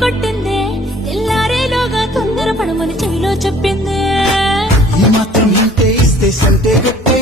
కొట్టిందే తెల్లారేలోగా తొందర పడమని చెవిలో చెప్పిందే ఈ మాత్రం ఇంటే ఇస్తే సంటే గట్టే